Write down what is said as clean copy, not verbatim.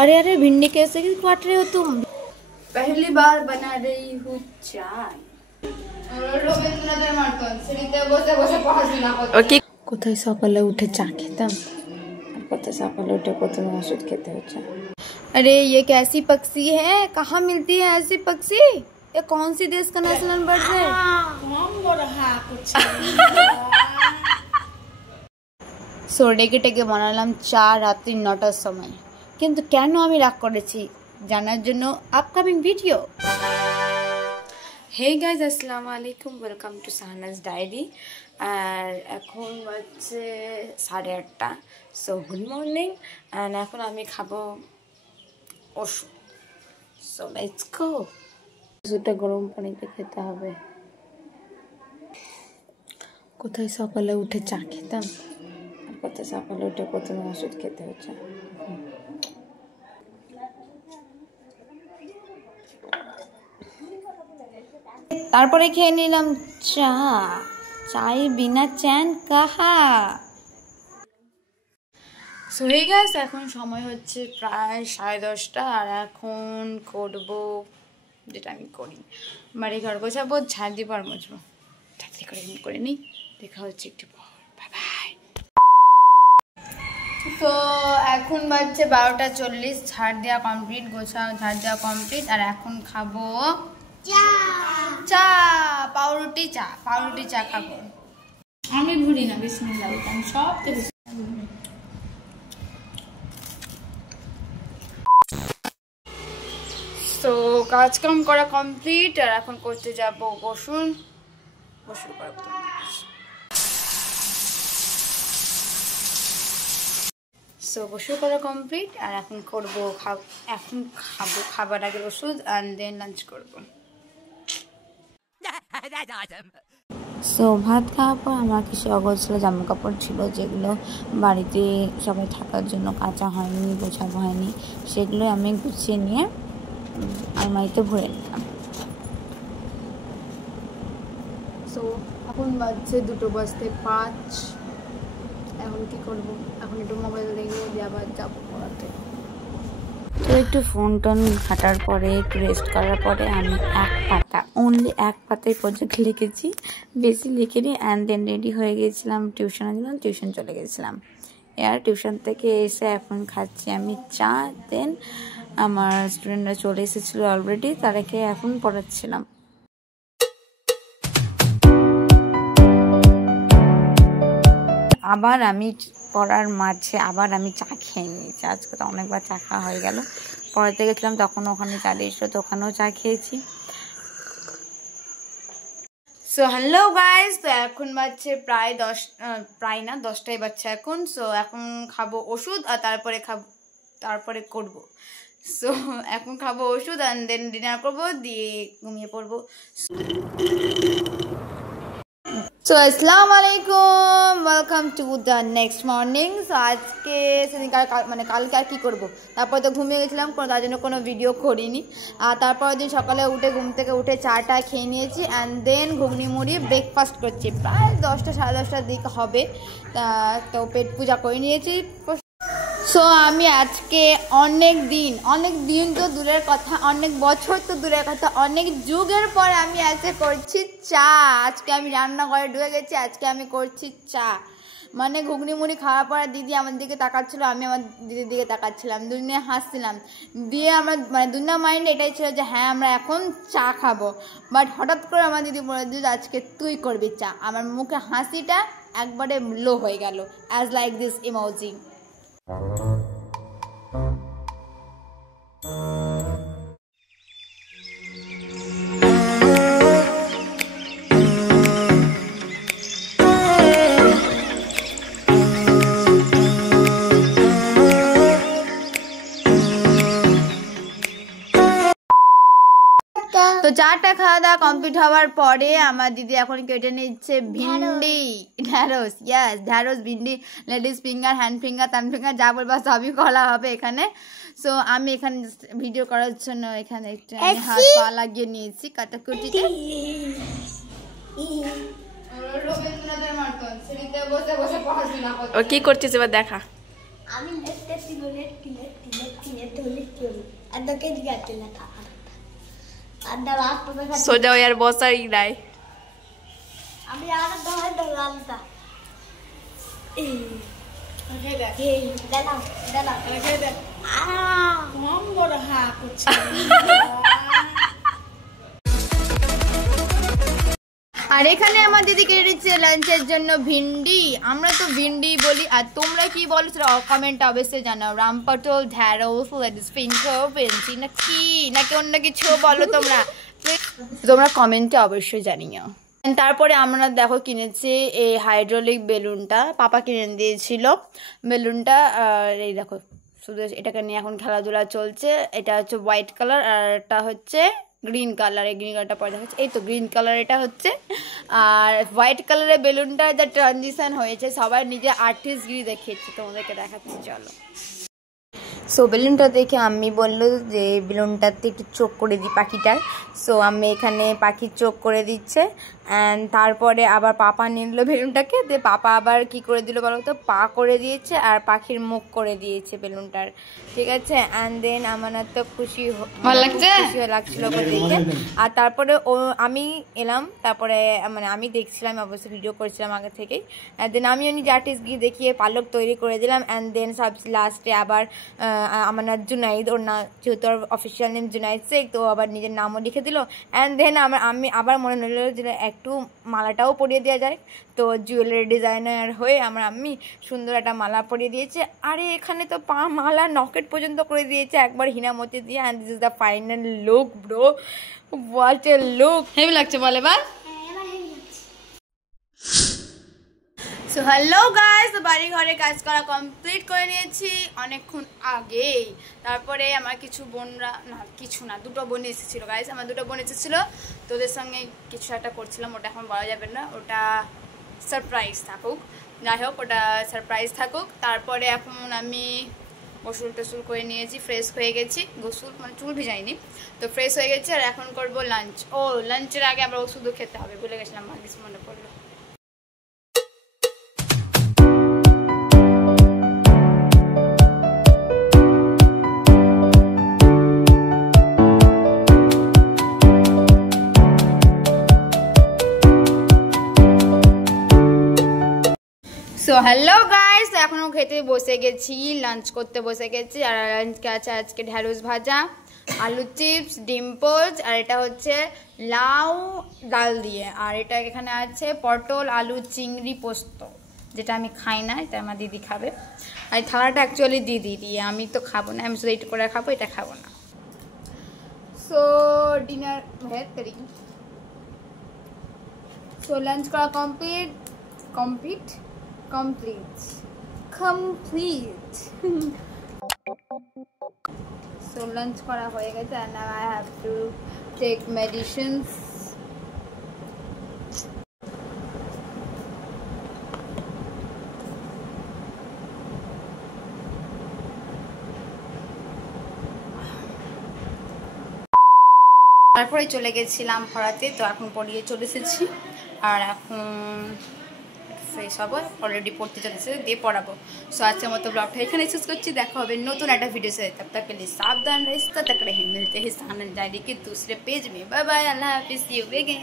अरे अरे भिंडी कैसे काट रहे हो तुम? पहली बार बना रही हूँ चाय। কোথায় সকালে উঠে চা খেতাম আর কোথায় সকালে উঠে প্রথমে ওষুধ খেতে হচ্ছে। अरे ये कैसी पक्षी है? कहाँ मिलती है ऐसी पक्षी? ये कौन सी देश का नेशनल बर्ड है? सो डेके टेके বানালাম চা রাত্রি 9টার সময়, কিন্তু কেন আমি রাগ করেছি জানার জন্য আপকামিং ভিডিও। হে গাইজ, আসসালামু আলাইকুম, ওয়েলকাম টু সাহানাজ ডায়েরি। আর এখন হচ্ছে 8:30। So good morning. অ্যান্ড এখন আমি খাবো ওষুধ। So let's go. ওষুধটা গরম পানিতে খেতে হবে। কোথায় সকালে উঠে চা খেতাম আর কোথায় সকালে উঠে প্রথমে ওষুধ খেতে হচ্ছে। তারপরে খেয়ে নিলাম চা। চায়ের বিনা চ্যান কাহা। সো হে গাইস, এখন সময় হচ্ছে প্রায় 10:30 আর এখন করব যেটা আমি করি, বাড়ি ঘর গোছাবো, ঝাড় দিব আর মুছবো। তাড়াতাড়ি করে নিই, দেখা হচ্ছে একটু পর। Bye bye. তো এখন বাজছে 12:40, ঝাড় দেওয়া কমপ্লিট, ঝাড় দেওয়া কমপ্লিট। আর এখন খাবো চা, পাউরুটি চা খাবো। আমি ভুলি না, বিসমিল্লাহ আমি সব থেকে তো কাজকাম করা কমপ্লিট। আর এখন করতে যাব গোসল করা। সো গোসল করা কমপ্লিট আর এখন করবো খাবার আগে ওষুধ অ্যান্ড দেন লাঞ্চ করবো। সো ভাত খাওয়ার পর আমার কিছু অগোছালো জামা কাপড় ছিল, যেগুলো বাড়িতে সবাই থাকার জন্য কাচা হয়নি, গোছানো হয়নি, সেগুলো আমি গুছিয়ে নিয়ে আলমারিতে ভরে নিলাম। সো এখন বাজছে 2:05। এখন কি করব? এখন একটু মোবাইল দেখবো, দিয়ে আবার যাবো পড়াতে। তো একটু ফোন টোন ঘাটার পরে, একটু রেস্ট করার পরে আমি অনলি এক পাতায় প্রজেক্ট লিখেছি, বেশি লিখিনি। অ্যান্ড দেন রেডি হয়ে গিয়েছিলাম, টিউশনে দিলাম, টিউশন চলে গেছিলাম। এর টিউশন থেকে এসে এখন খাচ্ছি আমি চা। দেন আমার স্টুডেন্টরা চলে এসেছিলো অলরেডি, তাদেরকে এখন পড়াচ্ছিলাম। আবার আমি পড়ার মাঝে আমি চা খেয়ে নিয়েছি। আজকে তো অনেকবার চা খাওয়া হয়ে গেল। পড়াতে গেছিলাম তখন ওখানে চা দিয়েছিল, তো ওখানেও চা খেয়েছি। সো হ্যালো গাইজ, তো এখন বাজছে প্রায় 10টাই বাজছে এখন। সো এখন খাবো ওষুধ আর তারপরে করবো। সো এখন খাবো ওষুধ অ্যান্ড দেন ডিনার করবো, দিয়ে ঘুমিয়ে পড়বো। সো আসসালামু আলাইকুম, welcome to the next morning. So আজকে কালকে আর কি করবো, তারপরে তো ঘুমিয়ে গেছিলাম, তার জন্য কোনো ভিডিও করিনি। আর তারপরের দিন সকালে ঘুম থেকে উঠে চাটা খেয়ে নিয়েছি অ্যান্ড দেন ঘুগনি মুড়ি ব্রেকফাস্ট করছি। প্রায় 10টা 10:30টার দিকে হবে। তো পেট পূজা করে নিয়েছি। সো আমি আজকে অনেক দিন তো দূরের কথা, অনেক বছর তো দূরের কথা, অনেক যুগের পরে আমি আজকে করছি চা। আজকে আমি রান্নাঘরে ঢুকে গেছি, আজকে আমি করছি চা। মানে ঘুগনি মুড়ি খাওয়ার পরে দিদি আমার দিকে তাকাচ্ছিলো, আমি আমার দিদির দিকে তাকাচ্ছিলাম, দুজনে হাসছিলাম। দিয়ে আমরা দুজনের মাইন্ডে এটাই ছিল যে হ্যাঁ আমরা এখন চা খাবো। বাট হঠাৎ করে আমার দিদি বলে দিল আজকে তুই করবি চা। আমার মুখে হাসিটা একবারে লো হয়ে গেল, অ্যাজ লাইক দিস ইমোজি। তো চাটা খাওয়া দাওয়া কমপ্লিট হওয়ার পরে আমার দিদি এখন কেটে নিচ্ছে ভিন্ডি, ঢ্যাঁড়স, ভিন্ডি, লেডিস ফিঙ্গার, হ্যান্ড ফিঙ্গার, তান ফিঙ্গার, যা বলবা সবই করা হবে এখানে। সো আমি এখানে ভিডিও করার জন্য এখানে একটু হাত পা লাগিয়ে নিয়েছি কাটাকুটিতে। ও কি করছিস এবার দেখা। আমি সোজা আর বসারই নাই। আমি আর দোকানটা আর এখানে আমার দিদি কেটে দিচ্ছে লাঞ্চের জন্য ভিন্ডি। আমরা তো ভিন্ডি বলি, আর তোমরা কি বলো সেটা কমেন্টে অবশ্যই জানাও। রামপটল, ঢ্যাঁড়স, ফিঙ্গার, পেন্সি নাকি অন্য কিছু বলো তোমরা কমেন্টে অবশ্যই জানিও। তারপরে আমরা দেখো কিনেছি এই হাইড্রোলিক বেলুনটা, পাপা কিনে দিয়েছিল বেলুনটা। আর এই দেখো শুধু এটাকে নিয়ে এখন খেলাধুলা চলছে। এটা হচ্ছে হোয়াইট কালার আর এটা হচ্ছে গ্রিন কালার। এই গ্রিন কালারটা পরে দেখাচ্ছে, এই তো গ্রিন কালার এটা হচ্ছে। আর হোয়াইট কালারের বেলুনটা যা ট্রানজিশন হয়েছে, সবাই নিজে আর্টিস্টগিরি দেখিয়েছে, তোমাদেরকে দেখাচ্ছি চলো। সো বেলুনটা দেখে আমি বললো যে বেলুনটাতে একটু চোখ করে দিই পাখিটার। সো আমি এখানে পাখির চোখ করে দিচ্ছে। অ্যান্ড তারপরে আবার পাপা নিল বেলুনটাকে, দিয়ে পাপা আবার কি করে দিল বলো তো, পা করে দিয়েছে আর পাখির মুখ করে দিয়েছে বেলুনটার, ঠিক আছে। অ্যান্ড দেন আমার তো খুশি লাগছিল দেখে। আর তারপরে আমি এলাম, তারপরে মানে আমি দেখছিলাম, অবশ্যই ভিডিও করেছিলাম আগে থেকেই। অ্যান্ড দেন আমি নিজে আর্টিস্ট গিয়ে দেখিয়ে পালক তৈরি করে দিলাম। অ্যান্ড দেন সব লাস্টে আবার আমার জুনাইদ, ওর না যেহেতু ওর অফিসিয়াল নেম জুনাইদ শেখ, তো আবার নিজের নামও লিখে দিল। অ্যান্ড দেন আমি আবার মনে হলো যে একটু মালাটাও পরিয়ে দেওয়া যায়, তো জুয়েলারি ডিজাইনার হয়ে আমার আম্মি সুন্দর একটা মালা পরিয়ে দিয়েছে। আরে এখানে তো পা মালা নকেট পর্যন্ত করে দিয়েছে একবার হিনামতি দিয়ে। And this is the final look bro, what a look, heavy লাগছে বল এবার। সো হ্যালো গাইস, বাড়ি ঘরে কাজ করা কমপ্লিট করে নিয়েছি অনেকক্ষণ আগেই। তারপরে আমার কিছু বোনরা, না কিছু না, দুটো বোন এসেছিলো গাইস, আমার দুটো বোন এসেছিলো, তো ওদের সঙ্গে কিছু একটা করছিলাম, ওটা এখন বলা যাবে না, ওটা সারপ্রাইজ থাকুক। যাই হোক, ওটা সারপ্রাইজ থাকুক। তারপরে এখন আমি গোসল টোসল করে নিয়েছি, ফ্রেশ হয়ে গেছি, গোসল মানে চুল ভিজাইনি, তো ফ্রেশ হয়ে গেছি। আর এখন করব লাঞ্চ। ও লাঞ্চের আগে আবার ওষুধও খেতে হবে, ভুলে গেছিলাম, মালিশ মনে পড়লো। সো হ্যালো গাইস, এখনও খেতে বসে গেছি, লাঞ্চ করতে বসে গেছি। আর লাঞ্চকে আছে আজকে ঢ্যাঁড়স ভাজা, আলু চিপস, ডিম পোচ, আর এটা হচ্ছে লাউ ডাল দিয়ে। আর এটা এখানে আছে পটল আলু চিংড়ি পোস্ত, যেটা আমি খাই না, এটা আমার দিদি খাবে। আর থালাটা অ্যাকচুয়ালি দিদি দিয়ে, আমি তো খাবো না, আমি শুধু এইটু করে খাবো, এটা খাবো না। সো ডিনার ভেতরি, সো লাঞ্চ করা কমপ্লিট। So lunch করা হয়ে গেছে, and now I have to take medicines. তারপরে চলে গেছিলাম পড়াতে, তো এখন পড়িয়ে চলে এসেছি। আর এখন ফ্রেশ হবো, অলরেডি পড়তে চলেছে, দিয়ে পড়াবো। সো আজকের মতো ব্লগটা এখানে শেষ করছি, দেখা হবে নতুন একটা वीडियो से। तब तक के लिए सावधान रहिए, तब तक रहिए, मिलते हैं सानंद डायरी के दूसरे पेज में। बाय बाय, अल्लाह हाफिज़, सी यू अगेन।